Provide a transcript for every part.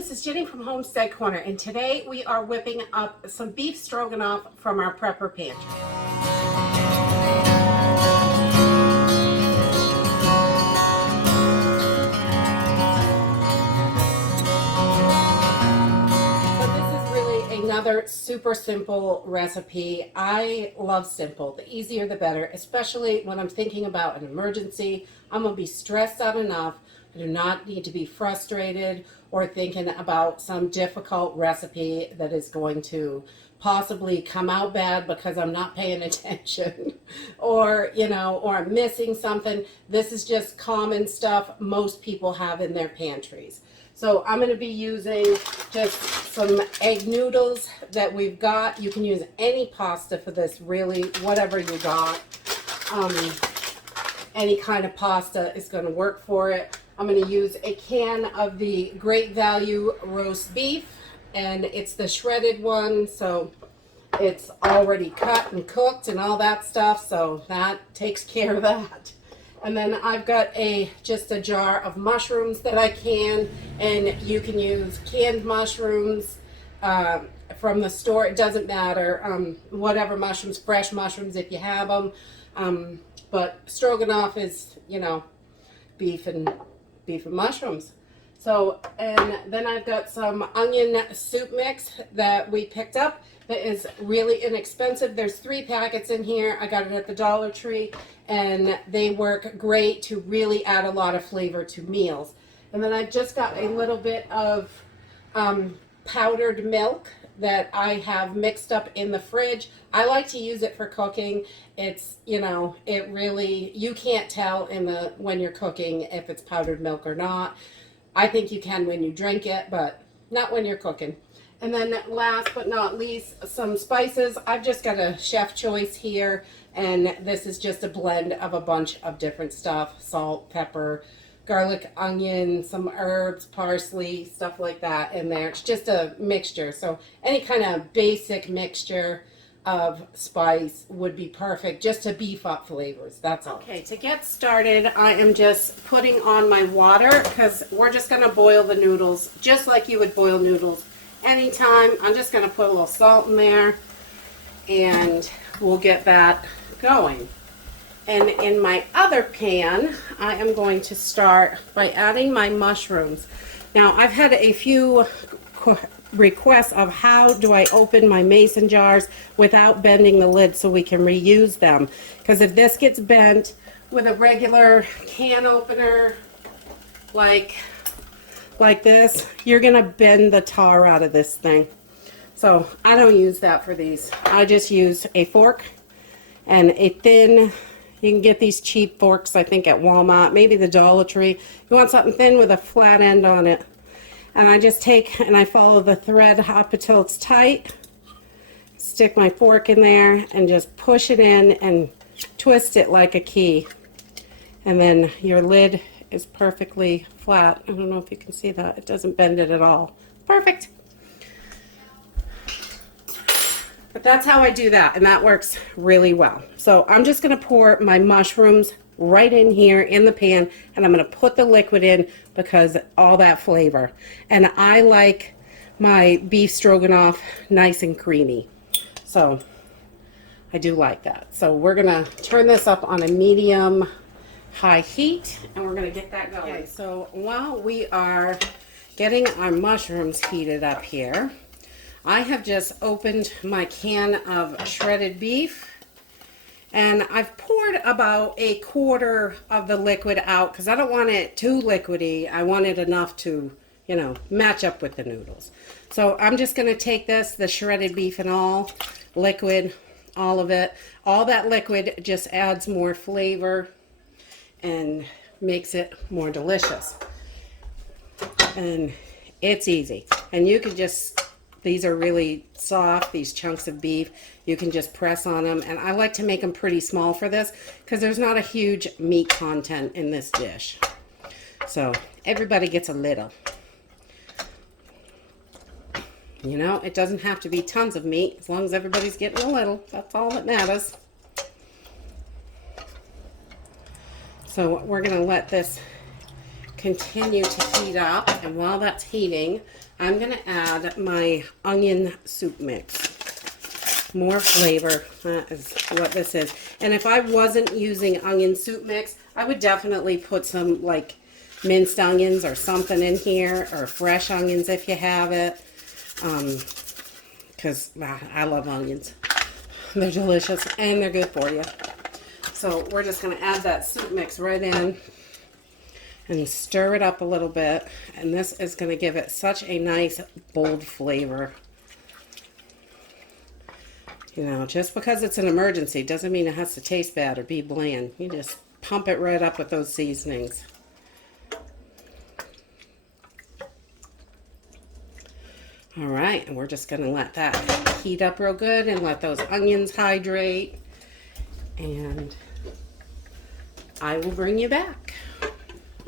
this is Jenny from Homestead Corner, and today we are whipping up some beef stroganoff from our prepper pantry. So this is really another super simple recipe. I love simple. The easier the better, especially when I'm thinking about an emergency. I'm going to be stressed out enough. I do not need to be frustrated or thinking about some difficult recipe that is going to possibly come out bad because I'm not paying attention or, or I'm missing something. This is just common stuff most people have in their pantries. So I'm going to be using just some egg noodles that we've got. You can use any pasta for this, really, whatever you got. Any kind of pasta is going to work for it. I'm going to use a can of the Great Value roast beef, and it's the shredded one, so it's already cut and cooked and all that stuff, so that takes care of that. And then I've got just a jar of mushrooms that I can, and you can use canned mushrooms from the store. It doesn't matter, whatever mushrooms, fresh mushrooms if you have them. But stroganoff is, beef and mushrooms. So, and then I've got some onion soup mix that we picked up that is really inexpensive. There's 3 packets in here. I got it at the Dollar Tree, and they work great to really add a lot of flavor to meals. And then I've just got a little bit of powdered milk that I have mixed up in the fridge. I like to use it for cooking. It's, it really, you can't tell when you're cooking if it's powdered milk or not. I think you can when you drink it, but not when you're cooking. And then last but not least, some spices. I've just got a chef choice here, and this is just a blend of a bunch of different stuff: salt, pepper, garlic, onion, some herbs, parsley, stuff like that in there. It's just a mixture. So any kind of basic mixture of spice would be perfect just to beef up flavors. That's all. Okay, to get started, I am just putting on my water because we're just going to boil the noodles just like you would boil noodles anytime. I'm just going to put a little salt in there and we'll get that going. And in my other pan, I am going to start by adding my mushrooms. Now, I've had a few requests of how do I open my mason jars without bending the lid so we can reuse them. Because if this gets bent with a regular can opener like this, you're going to bend the tar out of this thing. So I don't use that for these. I just use a fork and a thin. You can get these cheap forks, I think, at Walmart, maybe the Dollar Tree. You want something thin with a flat end on it. And I just take and I follow the thread up until it's tight. Stick my fork in there and just push it in and twist it like a key. And then your lid is perfectly flat. I don't know if you can see that. It doesn't bend it at all. Perfect. But that's how I do that, and that works really well. So I'm just going to pour my mushrooms right in here in the pan, and I'm going to put the liquid in because all that flavor. And I like my beef stroganoff nice and creamy. So I do like that. So we're going to turn this up on a medium high heat, and we're going to get that going. Okay, so while we are getting our mushrooms heated up here, I have just opened my can of shredded beef, and I've poured about a quarter of the liquid out because I don't want it too liquidy. I want it enough to, match up with the noodles. So I'm just going to take the shredded beef and all, liquid, all of it. All that liquid just adds more flavor and makes it more delicious. And it's easy. And you can just... These are really soft, these chunks of beef. You can just press on them. And I like to make them pretty small for this because there's not a huge meat content in this dish. So everybody gets a little. It doesn't have to be tons of meat as long as everybody's getting a little. That's all that matters. So we're going to let this continue to heat up. And while that's heating, I'm going to add my onion soup mix. More flavor, that is what this is. And if I wasn't using onion soup mix, I would definitely put some like minced onions or something in here, or fresh onions if you have it. Because I love onions. They're delicious and they're good for you. So we're just going to add that soup mix right in and stir it up a little bit. And this is going to give it such a nice, bold flavor. You know, just because it's an emergency doesn't mean it has to taste bad or be bland. You just pump it right up with those seasonings. All right, and we're just going to let that heat up real good and let those onions hydrate. And I will bring you back.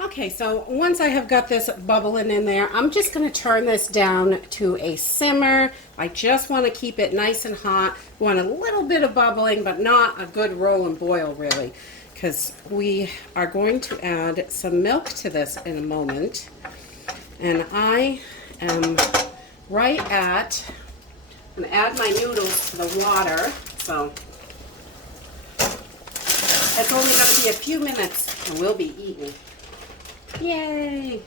Okay, so once I have got this bubbling in there, I'm just going to turn this down to a simmer. I just want to keep it nice and hot. Want a little bit of bubbling, but not a good roll and boil really, because we are going to add some milk to this in a moment. And I am right at, I'm going to add my noodles to the water. So it's only going to be a few minutes and we'll be eating. Yay!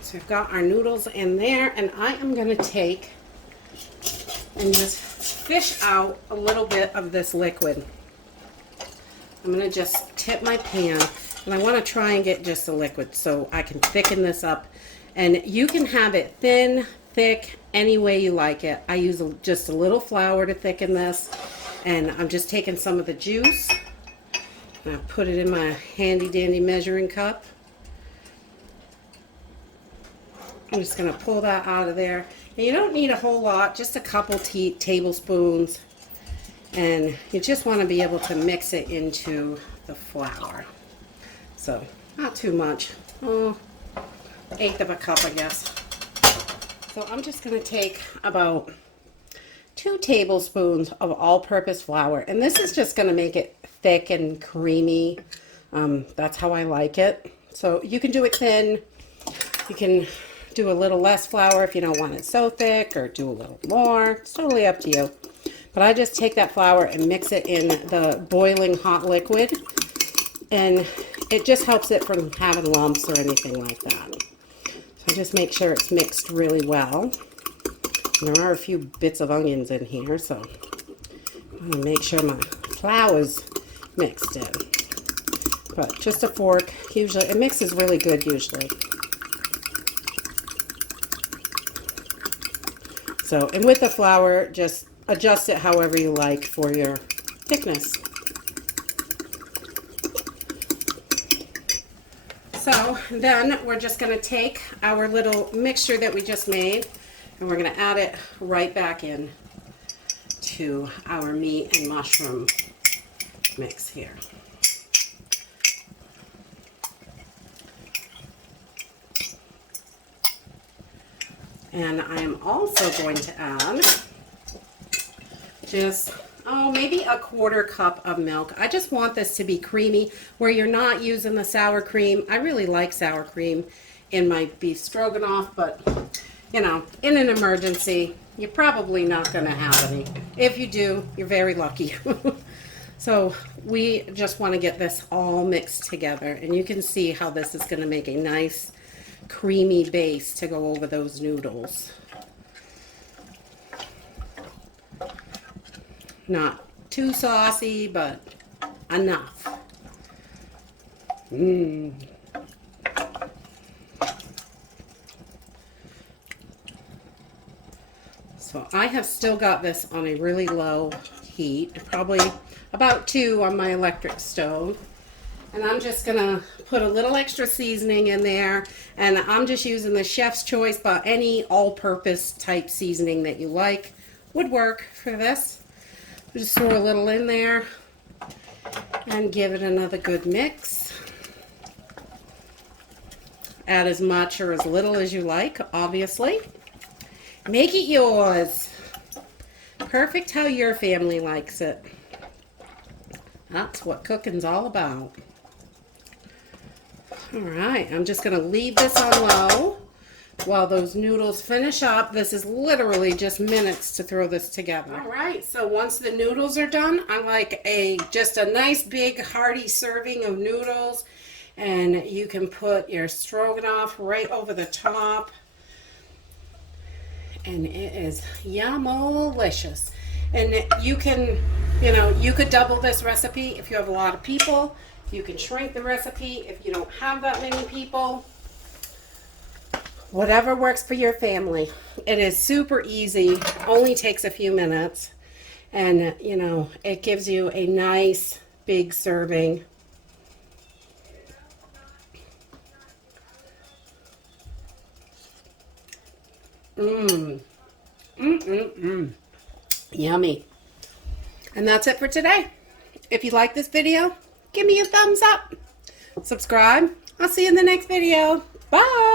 So we've got our noodles in there, and I am going to take and just fish out a little bit of this liquid. I'm going to just tip my pan, and I want to try and get just a liquid so I can thicken this up. And you can have it thin, thick, any way you like it. I use just a little flour to thicken this, and I'm just taking some of the juice, and I put it in my handy dandy measuring cup. I'm just going to pull that out of there. And you don't need a whole lot, just a couple tablespoons. And you just want to be able to mix it into the flour. So, not too much. Oh, 1/8 of a cup, I guess. So I'm just going to take about 2 tablespoons of all-purpose flour. And this is just going to make it thick and creamy. That's how I like it. So you can do it thin. You can do a little less flour if you don't want it so thick, or do a little more. It's totally up to you. But I just take that flour and mix it in the boiling hot liquid, and it just helps it from having lumps or anything like that. So just make sure it's mixed really well. And there are a few bits of onions in here, so I'm going to make sure my flour's mixed in. But just a fork, usually, it mixes really good usually. So, and with the flour, just adjust it however you like for your thickness. So then we're just going to take our little mixture that we just made, and we're going to add it right back in to our meat and mushroom mix here. And I am also going to add just, maybe a 1/4 cup of milk. I just want this to be creamy, where you're not using the sour cream. I really like sour cream in my beef stroganoff, but, you know, in an emergency, you're probably not going to have any. If you do, you're very lucky. So we just want to get this all mixed together, and you can see how this is going to make a nice creamy base to go over those noodles. Not too saucy, but enough. So I have still got this on a really low heat, probably about 2 on my electric stove. And I'm just going to put a little extra seasoning in there. And I'm just using the chef's choice, but any all-purpose type seasoning that you like would work for this. Just throw a little in there and give it another good mix. Add as much or as little as you like, obviously. Make it yours. Perfect how your family likes it. That's what cooking's all about. All right, I'm just gonna leave this on low while those noodles finish up. This is literally just minutes to throw this together. All right, so once the noodles are done, I like just a nice big hearty serving of noodles, and you can put your stroganoff right over the top, and it is yum-o-licious. And you can, you could double this recipe if you have a lot of people. You can shrink the recipe if you don't have that many people. Whatever works for your family. It is super easy, only takes a few minutes, and it gives you a nice big serving. Yummy. And that's it for today. If you like this video, give me a thumbs up. Subscribe. I'll see you in the next video. Bye.